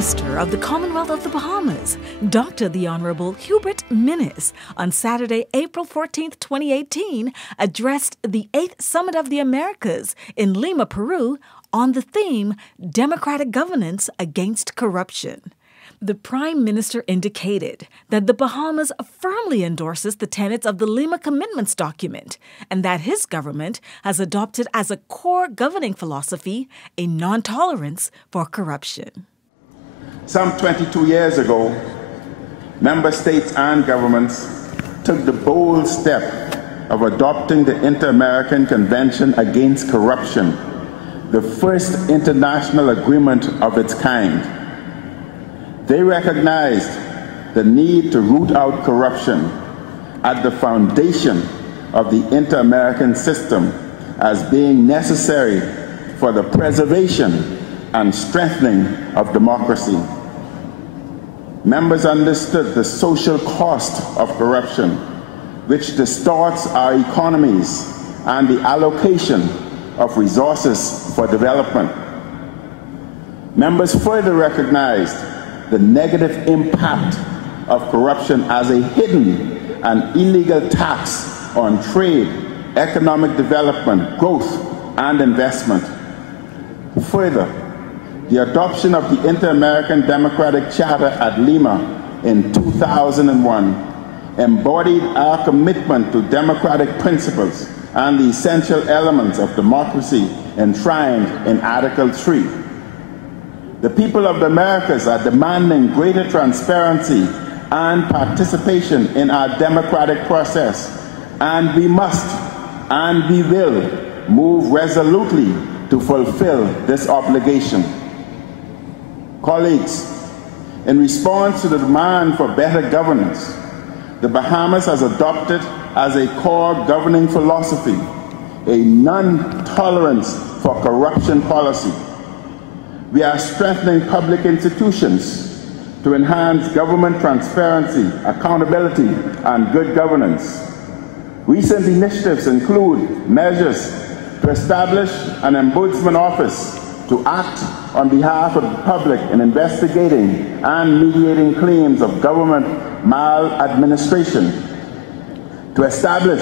Minister of the Commonwealth of the Bahamas, Dr. the Honorable Hubert Minnis, on Saturday, April 14, 2018, addressed the 8th Summit of the Americas in Lima, Peru, on the theme Democratic Governance Against Corruption. The Prime Minister indicated that the Bahamas firmly endorses the tenets of the Lima Commitments document and that his government has adopted as a core governing philosophy a non-tolerance for corruption. Some 22 years ago, member states and governments took the bold step of adopting the Inter-American Convention Against Corruption, the first international agreement of its kind. They recognized the need to root out corruption at the foundation of the inter-American system as being necessary for the preservation and strengthening of democracy. Members understood the social cost of corruption, which distorts our economies and the allocation of resources for development. Members further recognized the negative impact of corruption as a hidden and illegal tax on trade, economic development, growth, and investment. Further, the adoption of the Inter-American Democratic Charter at Lima in 2001 embodied our commitment to democratic principles and the essential elements of democracy enshrined in Article 3. The people of the Americas are demanding greater transparency and participation in our democratic process, and we must and we will move resolutely to fulfill this obligation. Colleagues, in response to the demand for better governance, the Bahamas has adopted as a core governing philosophy a non-tolerance for corruption policy. We are strengthening public institutions to enhance government transparency, accountability, and good governance. Recent initiatives include measures to establish an ombudsman office to act on behalf of the public in investigating and mediating claims of government maladministration, to establish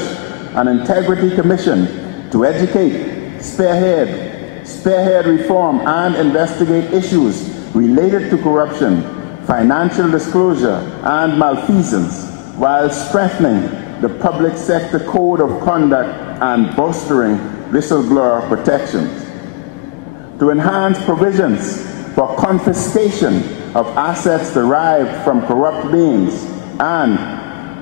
an integrity commission to educate, spearhead reform and investigate issues related to corruption, financial disclosure, and malfeasance, while strengthening the public sector code of conduct and bolstering whistleblower protections. To enhance provisions for confiscation of assets derived from corrupt means, and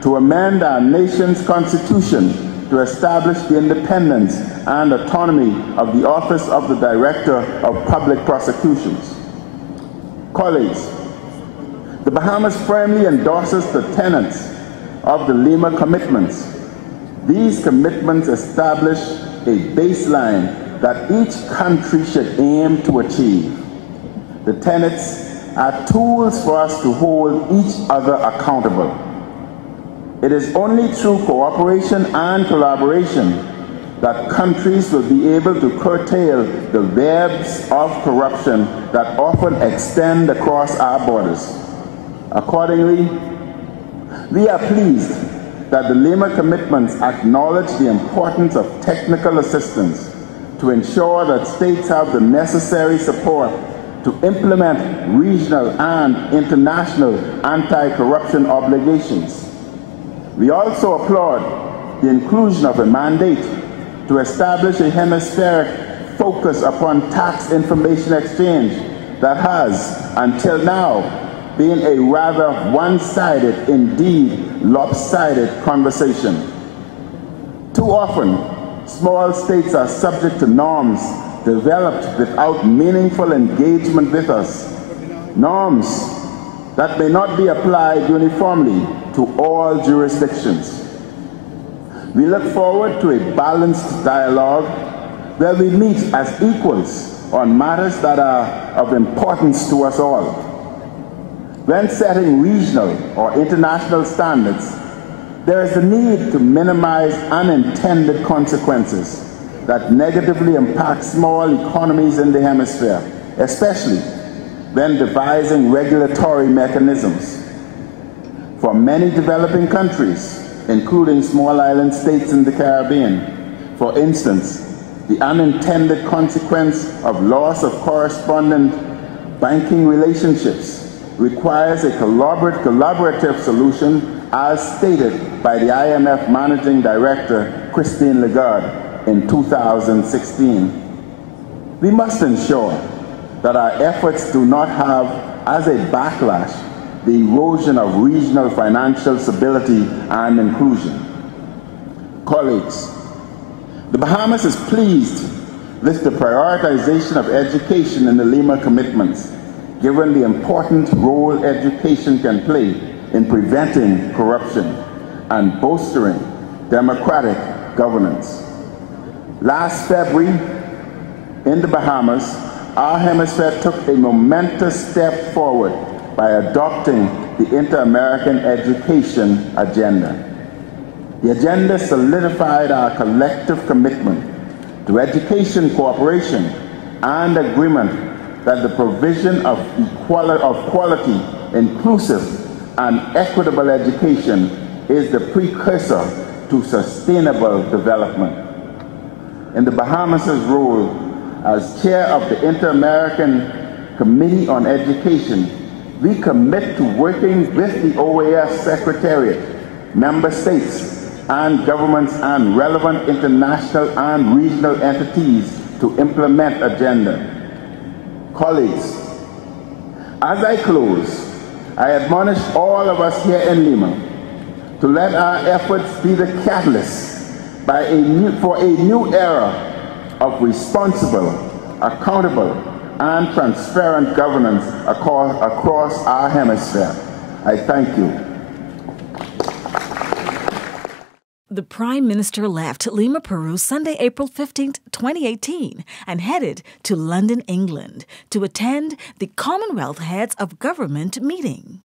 to amend our nation's constitution to establish the independence and autonomy of the Office of the Director of Public Prosecutions. Colleagues, the Bahamas firmly endorses the tenets of the Lima Commitments. These commitments establish a baseline that each country should aim to achieve. The tenets are tools for us to hold each other accountable. It is only through cooperation and collaboration that countries will be able to curtail the webs of corruption that often extend across our borders. Accordingly, we are pleased that the Lima Commitments acknowledge the importance of technical assistance to ensure that states have the necessary support to implement regional and international anti-corruption obligations. We also applaud the inclusion of a mandate to establish a hemispheric focus upon tax information exchange that has, until now, been a rather one-sided, indeed lopsided conversation. Too often, small states are subject to norms developed without meaningful engagement with us, norms that may not be applied uniformly to all jurisdictions. We look forward to a balanced dialogue where we meet as equals on matters that are of importance to us all. When setting regional or international standards, there is a need to minimize unintended consequences that negatively impact small economies in the hemisphere, especially then devising regulatory mechanisms. For many developing countries, including small island states in the Caribbean, for instance, the unintended consequence of loss of correspondent banking relationships requires a collaborative solution, as stated by the IMF Managing Director, Christine Lagarde, in 2016. We must ensure that our efforts do not have as a backlash the erosion of regional financial stability and inclusion. Colleagues, the Bahamas is pleased with the prioritization of education in the Lima commitments, given the important role education can play in preventing corruption and bolstering democratic governance. Last February, in the Bahamas, our hemisphere took a momentous step forward by adopting the Inter-American Education Agenda. The agenda solidified our collective commitment to education cooperation and agreement that the provision of quality, inclusive, and equitable education is the precursor to sustainable development. In the Bahamas' role as chair of the Inter-American Committee on Education, we commit to working with the OAS Secretariat, member states, and governments and relevant international and regional entities to implement agenda. Colleagues, as I close, I admonish all of us here in Lima to let our efforts be the catalyst for a new era of responsible, accountable, and transparent governance across our hemisphere. I thank you. The Prime Minister left Lima, Peru, Sunday, April 15, 2018, and headed to London, England, to attend the Commonwealth Heads of Government meeting.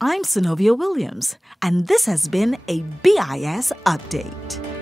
I'm Synovia Williams, and this has been a BIS Update.